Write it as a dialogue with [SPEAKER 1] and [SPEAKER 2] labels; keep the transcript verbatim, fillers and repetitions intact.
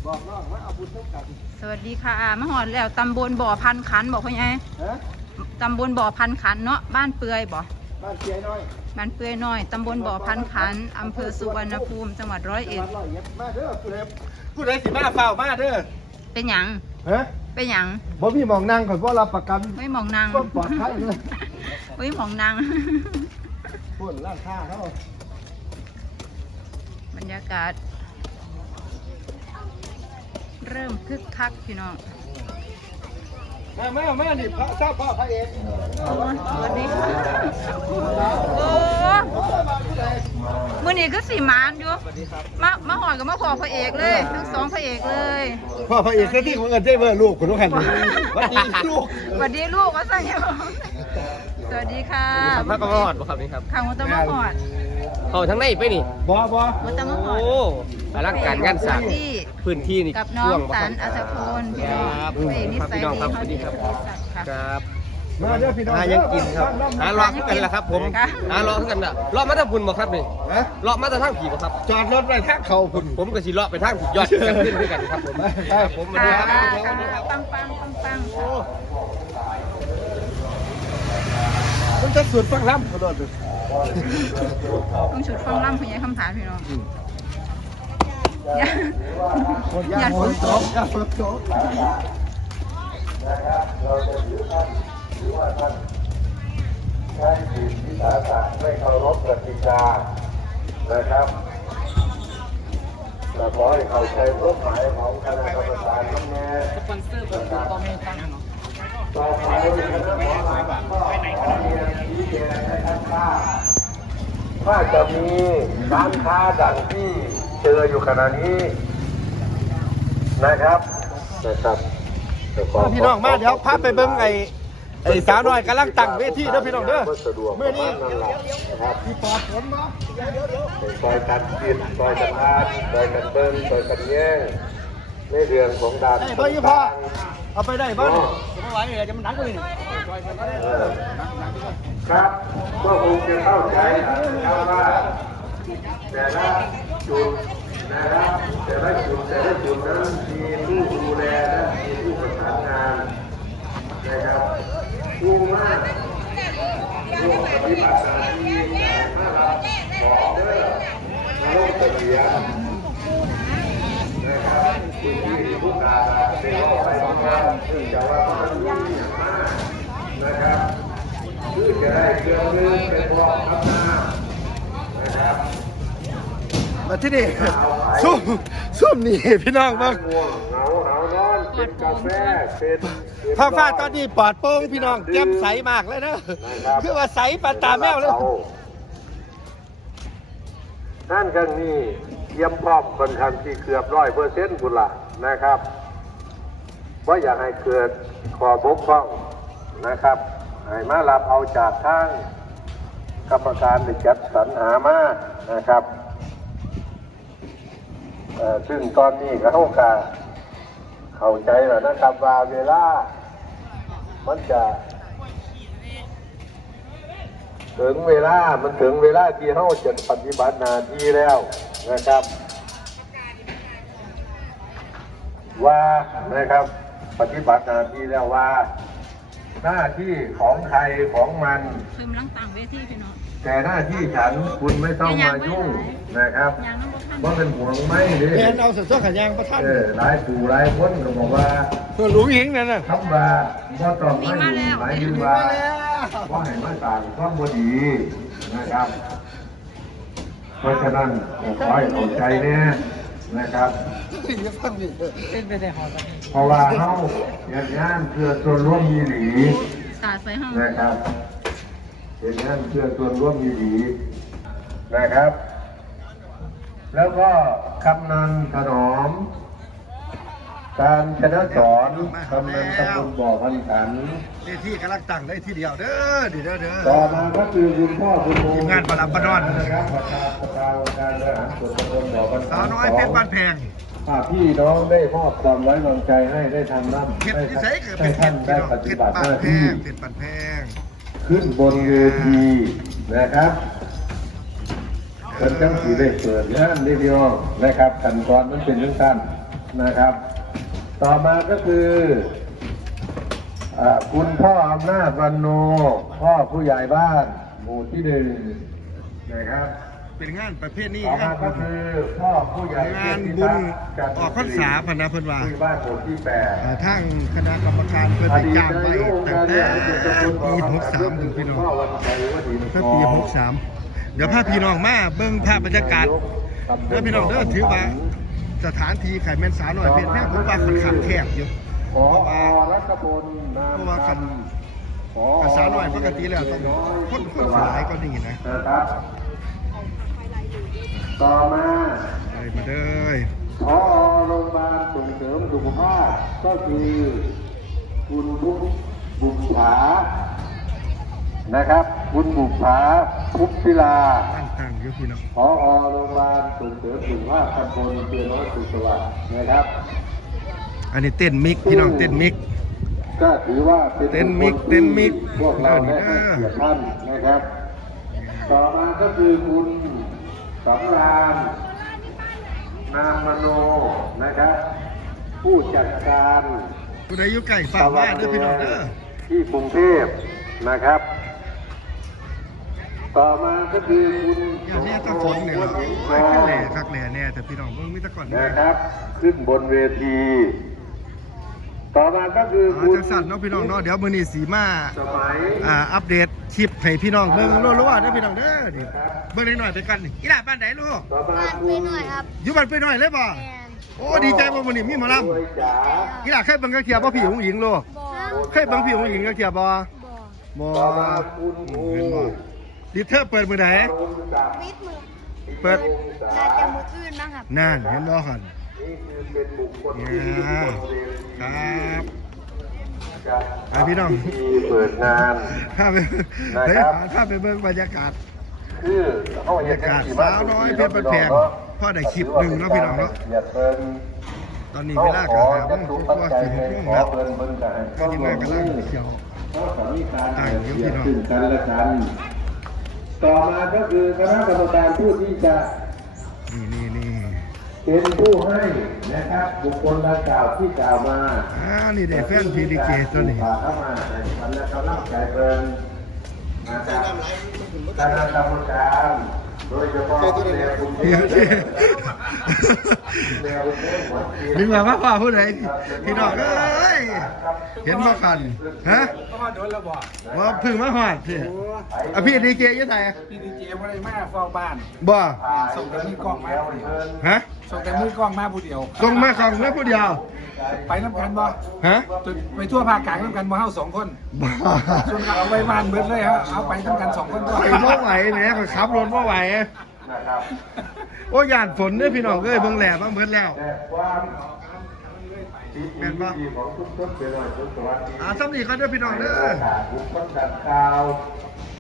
[SPEAKER 1] สวัสดีค่ะมาหอดแล้วตำบลบ่อพันขันบอกเขาไงตำบลบ่อพันขันเนาะบ้านเปื่อยบ่
[SPEAKER 2] บ้านเปื่อยน้อย
[SPEAKER 1] บ้านเปื่อยน้อยตำบลบ่อพันขันอำเภอสุวรรณภูมิจังหวัดร้อยเอ็ด
[SPEAKER 2] มาเด้อผู้ใดผู้ใดสิมาเฝ้ามาเด้อ
[SPEAKER 1] เป็นหยัง
[SPEAKER 2] ฮะ
[SPEAKER 1] เป็นหยัง
[SPEAKER 2] บ่มีหมองนั่งข่อยบ่รับประกัน
[SPEAKER 1] ไม่มองนาง
[SPEAKER 2] ก็ปลอดภัยเลย
[SPEAKER 1] ไม่มองนาง
[SPEAKER 2] พูดร้านค้าเขา
[SPEAKER 1] บรรยากาศเริ่มคึกคักพี่น้อง
[SPEAKER 2] มามามานี่พระเจ้าพ่อพระเอก
[SPEAKER 1] สวัสดีค่ะโอ้มื่อนี้ก็สี่มานอยู่มามาหอดกับมาพอพระเอกเลยทั้งสองพระเอกเลย
[SPEAKER 2] พ่อพระเอกที่ของเงินใจเบอร์ลูกคุณทุกท่านสวัสดีลูก
[SPEAKER 1] สวัสดีลูกว่าสั่งยังสวัสดีค่ะ
[SPEAKER 3] มากระหอดบ่ครับนี่ครับ
[SPEAKER 1] ข่าวมุตมะหอด
[SPEAKER 3] เขาทั้งในไปนี่
[SPEAKER 2] บ่บ่
[SPEAKER 1] มุตมะหอด
[SPEAKER 3] โอ้อลังการงานสร้างพื้นที่นี่
[SPEAKER 1] กับน้องสันอัศพลพี่น้องพระเอกนิสัยดีเขาดีครับ
[SPEAKER 3] ครับ
[SPEAKER 2] มาเด้อพี่น้อง
[SPEAKER 3] หายังกินครับหารอกันแหละครับผมหารอกันน่ะรอมาทางพุ่นบ่ครับนี่
[SPEAKER 2] ฮะ
[SPEAKER 3] รอมาทางผีบ่ครับ
[SPEAKER 2] จอดรถไว้ทางเขาพุ่น
[SPEAKER 3] ผมก็สิรอไปทางยอดกันขึ้นด้วยกันครับผมครับผม
[SPEAKER 1] สวัสดีครับปังปังปังปังโอ้
[SPEAKER 2] มันจะสุดฟังล้ำกระโดด
[SPEAKER 1] ต้องชุดฟังล่ำพญาคำผาพี่น้อง
[SPEAKER 2] อย่าอย่าฝนตกอย่าฝนตก
[SPEAKER 4] นะครับเราจะถือท่านถือว่าท่านใช้จิตวิสาสะไม่เคารพกติกานะครับและขอให้เข้าใจกฎหมายของคณะกรรมการทั้งแน่นะครับต่อไปคณะหมอหลายก็ขอเรียนชี้แจงให้ท่านทราบว่าจะมีร้านค้าดังที่เจออยู่ขณะนี้นะครับนะครับ
[SPEAKER 2] พี่น้องมาเดี๋ยวพาไปเบิ่งไอ้ไอ้สาวน้อยกำลังตั้งเวทีเด้อพี่น้องเด้อเมื่อนี้ที่ปอดฝนมา
[SPEAKER 4] ซอยกันกินซอยกันทานซอยกันเบิ้งซอยกันแย่งในเรื่องของด่าน
[SPEAKER 2] ไอ้พ่อยี่พ่อเอาไปได้บ้าง
[SPEAKER 3] ไม่ไหวเลยจะมันหนักเลยนี่
[SPEAKER 4] ครับก็คงจะเข้าใจนะครับว่าแต่ละจุดนะครับแต่ละจุดแต่ละจุดนั้นมีผู้ดูแลและมีผู้ประสานงานนะครับผู้ว่าร่วมปฏิบัติหน้าที่มารับของเด้อมาลงทะเบียนนะครับที่ที่ผู้การได้ออกไปว่าซึ่งจะว่ามันมีอย่างมากนะครับคือจะได้เครื่องมือเป็นพร้อมครับหน้านะครับ
[SPEAKER 2] มาที่นี่ซุ่มซุ่มนี่พี่น้องบ้างผ้าฟ้าตอนนี้ปลอดโปร่งพี่น้องเตรียมใสมากเลยนะคือว่าใสปลาตาแมวเลย
[SPEAKER 4] นั่นก็นี่เยี่ยมพร้อมคนทำที่เกือบร้อยเปอร์เซ็นต์บุญละนะครับว่าอยากให้เกิดขอบกพร่องนะครับให้มารับเอาจากทางกรรมการไปจัดสรรหามานะครับซึ่งตอนนี้ก็เข้ากับเข้าใจแล้วนะครับว่าเวลามันจะถึงเวลามันถึงเวลาที่เขาจะปฏิบัติหน้าที่แล้วนะครับว่านะครับปฏิบัติหน้าที่แล้วว่าหน้าที่ของใครของมัน
[SPEAKER 1] คือกำลังต่างเวทีพี่น้อง
[SPEAKER 4] แต่หน้าที่ฉันคุณไม่ต้องมายุ่งนะครับว่าเป็นห่วงไม่ดิ
[SPEAKER 2] เห็นเอาสุดยอดขยางประทับ
[SPEAKER 4] เออหลายปู่หลายคนก็บอกว่า
[SPEAKER 2] ตัวหลุงหิงนั่นน่ะ
[SPEAKER 4] คำว่าว่าต้องไม่ยุ่งหมายถึงว่าว่าให้มาต่างความบดีนะครับเพราะฉะนั้นขอให้เข้าใจเนี่ยนะครับเพราะว่าเขาอย่างนี้เพื่อส่วนร่วมมีหลีนะครับเป็นงานเพื่อส่วนร่วมมีดีนะครับ แล้วก็กำนันถนอมการชนะสอนกำนันตำบลบ่อพันขัน
[SPEAKER 2] ที่กำลังตั้งได้ที่เดียวเด้อดีเด้อเด้อ
[SPEAKER 4] ต่อมาก็คือคุณพ่อคุณโม
[SPEAKER 2] งานประดับประดอน
[SPEAKER 4] นะครับประธานประธานการบริหารส่วนตำบลบ่อพันขัน
[SPEAKER 2] สาวน้อยเพชรบ้านแพง
[SPEAKER 4] พี่น้องได้มอบความไว้วางใจให้ได้ทำน้ำ
[SPEAKER 2] ให้
[SPEAKER 4] ท่านได้ปฏิบัติหน้าที่
[SPEAKER 2] เพชรบ้านแพง
[SPEAKER 4] ขึ้นบนเวทีนะครับเป็นจังสีได้เปิดงานได้เดียวนะครับขั้นตอนมันเป็นเรื่องสั้นนะครับ ต่อมาก็คืออ่าคุณพ่ออำนาจวันโนพ่อผู้ใหญ่บ้านหมู่ที่หนึ่งนะครับ
[SPEAKER 2] เป็นงานประเภทนี้
[SPEAKER 4] ต่อมาง
[SPEAKER 2] าน
[SPEAKER 4] ก็
[SPEAKER 2] บุญ
[SPEAKER 4] คือพ่อผู้ใหญ่
[SPEAKER 2] งานบุญออกพรรษาพะนะเพิ่นว่า
[SPEAKER 4] ที่บ้านหมู่ที่แปด
[SPEAKER 2] อ่าทางคณะกรรมการเพิ่นได้จ้างไปตั้งแต่ปีหกสามถึงพี่น้องตั้งปีหกสามเดี๋ยวพาพี่น้องมาเบิ่งภาพบรรยากาศเด้อพี่น้องเด้อถือว่าสถานที่ไข่แม่นสาวน้อยเพชรแม่ผมว่าค่อนข้างแคบอยู่
[SPEAKER 4] ขอรัตพลนาม
[SPEAKER 2] เพราะว่าคัน
[SPEAKER 4] ขอ
[SPEAKER 2] ภาษาน้อยปกติแล้วต้องคนคนหลายก็นี่นะ
[SPEAKER 4] นะครับต่อมา
[SPEAKER 2] เอ้ยมาเด้อ
[SPEAKER 4] พอโรงพยาบาลส่งเสริมสุขภาพก็คือคุณบุญบุญผานะครับ คุณบุญผาพุทธิลา
[SPEAKER 2] ตั้งตั้งอยู่พี่น้อง
[SPEAKER 4] พอโรงพยาบาลส่งเสริมสุขภาพตำบลเปียโนสุขสวัสดิ์นะครับ
[SPEAKER 2] อันนี้เต้นมิกพี่น้องเต้นมิก
[SPEAKER 4] ก็ถือว่าเป็น
[SPEAKER 2] เต้นมิกเต้นมิก
[SPEAKER 4] พวกเราได้ให้เกียรติท่านนะครับ ต่อมาก็คือคุณสำราญนามมโนนะครับ ผู้จัดการ
[SPEAKER 2] ผู้ใดอยู่ใกล้ฝากมาเด้อพี่น้องเด้อ
[SPEAKER 4] ที่กรุงเทพนะครับ ต่อมาก็คือคุณ
[SPEAKER 2] อย่างนี้ตะฝนเนี่ยโอ้ยขึ้นแหล่คักแหล่แน่แต่พี่น้องเบิ่งมีแตะก่อนนะ
[SPEAKER 4] นะครับ ขึ้นบนเวที ต่อมาก็คือ
[SPEAKER 2] อ๋อ
[SPEAKER 4] คุณ
[SPEAKER 2] จังสั่นเนาะพี่น้องเนาะเดี๋ยวมื้อนี้สีมา
[SPEAKER 4] สมัย
[SPEAKER 2] อ่าอัปเดตคลิปให้พี่น้องเบิ่งรัวๆเด้อพี่น้องเด้อนี่เบิ่งหน่อยๆไปกันนี่อีหล่าบ้านไหนลูก
[SPEAKER 4] ต่อมา
[SPEAKER 5] บ้าน
[SPEAKER 4] คุ
[SPEAKER 5] ไป
[SPEAKER 4] ณ
[SPEAKER 5] หน่อยครับ
[SPEAKER 2] อยู่บ้านไปหน่อยเลยบ่
[SPEAKER 5] แมน
[SPEAKER 2] โอ้ดีใจบ่มื้อนี้มีหมอลำ
[SPEAKER 4] รวยจ๋า
[SPEAKER 2] อีหล่าเคยเบิ่งกักเทียบ่พี่หงหญิงลูก
[SPEAKER 5] บอ
[SPEAKER 2] เคยเบิ่งพี่หงหญิงกักเทียบ่
[SPEAKER 5] บอ
[SPEAKER 2] บ่
[SPEAKER 4] ต่อมาคุณ
[SPEAKER 2] อื
[SPEAKER 4] ภู
[SPEAKER 2] มเห็นบ่ดิเทอร์เปิดมื้อไหน
[SPEAKER 4] คุณศักดิ์
[SPEAKER 5] วิทย์มือ
[SPEAKER 2] เปิด
[SPEAKER 5] น่าจะมืออื่นมั้งครับ
[SPEAKER 2] นั่นเห็นบ่คั่น
[SPEAKER 4] นี่คือเป็นบุคคล
[SPEAKER 2] เนี่
[SPEAKER 4] ที่
[SPEAKER 2] ย
[SPEAKER 4] อยู่บนเวที
[SPEAKER 2] ครับ
[SPEAKER 4] จะ
[SPEAKER 2] อ่ะพี่น้อง
[SPEAKER 4] ที่เปิดงาน
[SPEAKER 2] ถ้าไป
[SPEAKER 4] นะครับ
[SPEAKER 2] ถ้าไปเบิ่งบรรยากาศ
[SPEAKER 4] คือเขา
[SPEAKER 2] บรรยากาศสาวน้อยเพชรบ้านแพงพ่อได้คลิปหนึ่งเนาะพี่น้องเนาะ
[SPEAKER 4] อย่าเพิ่น
[SPEAKER 2] ตอนนี้
[SPEAKER 4] เขา
[SPEAKER 2] เวลา
[SPEAKER 4] ข
[SPEAKER 2] ก็
[SPEAKER 4] อ
[SPEAKER 2] หา
[SPEAKER 4] จะ
[SPEAKER 2] โมง
[SPEAKER 4] ทุก
[SPEAKER 2] ก
[SPEAKER 4] ปัจ
[SPEAKER 2] ว่า
[SPEAKER 4] จัย
[SPEAKER 2] สี่ห
[SPEAKER 4] ให้
[SPEAKER 2] กโมง
[SPEAKER 4] ขอ
[SPEAKER 2] แล้ว
[SPEAKER 4] เพิ่นเพิ่นจะให้
[SPEAKER 2] ก็ที่แม่กำลังเที่ยว
[SPEAKER 4] เขาสามีการ
[SPEAKER 2] ต่างอยู่พี่น้อง
[SPEAKER 4] ซึ่งกันและกัน ต่อมาก็คือคณะกรรมการผู้ที่จะ
[SPEAKER 2] นี่นี่นี่
[SPEAKER 4] เป็นผู้ให้นะครับบุคคลดังกล่าวที่กล่าวมา
[SPEAKER 2] อ่านี่ได้แฟนพีดีเกตัวนี้
[SPEAKER 4] ฝากเข้ามาในวันและกำลังใจเพิ่นมาจากคณะกรรมการโดยเฉพาะผู้แลคุณ
[SPEAKER 2] เดี๋ยวที่
[SPEAKER 4] แนวเส้นหัวเทียน
[SPEAKER 2] นึกว่าพ่อพ่อผู้ใดพี่น้องเอ้ยเห็นบ่คันฮะ
[SPEAKER 6] ก็มาโดนระบอก
[SPEAKER 2] ว่าเพึ่งมาฮอดพี่อ่ะพี่ดีเกอยู่ไหน
[SPEAKER 6] พี่ดีเจไม่ได้มาเฝ้าบ้าน
[SPEAKER 2] บ่
[SPEAKER 6] ส่งแต่มือกล้องมาผู้เดียว
[SPEAKER 2] ฮะ
[SPEAKER 6] ส่งแต่มือกล้องมาผู้เดียว
[SPEAKER 2] ส่งมาของเมื่อผู้เดียว
[SPEAKER 6] ไปน้ำกันบ่
[SPEAKER 2] ฮะ
[SPEAKER 6] ไปทั่วภาคกลางน้ำกันบ่เฮาสองคน
[SPEAKER 2] บ่
[SPEAKER 6] ส่วนเอาไปบ้านเบิดเลยฮะเอาไปน้ำกันสองคนก็
[SPEAKER 2] ไปบ่ไหวแหมก็ขับรถบ่ไหว
[SPEAKER 4] นะครับ
[SPEAKER 2] โอ้ยานฝนเด้อพี่น้องเอ้ยเบิ่งแหล่บ้างเบิดแล้ว
[SPEAKER 4] แต่ความ
[SPEAKER 2] แม่นบ่
[SPEAKER 4] ดีของทุกคนเป็นหน่อยทุกสวัสดี
[SPEAKER 2] อ่าสำนีก็เด้อพี่น้องเด้อ
[SPEAKER 4] บุคคลดังกล่าว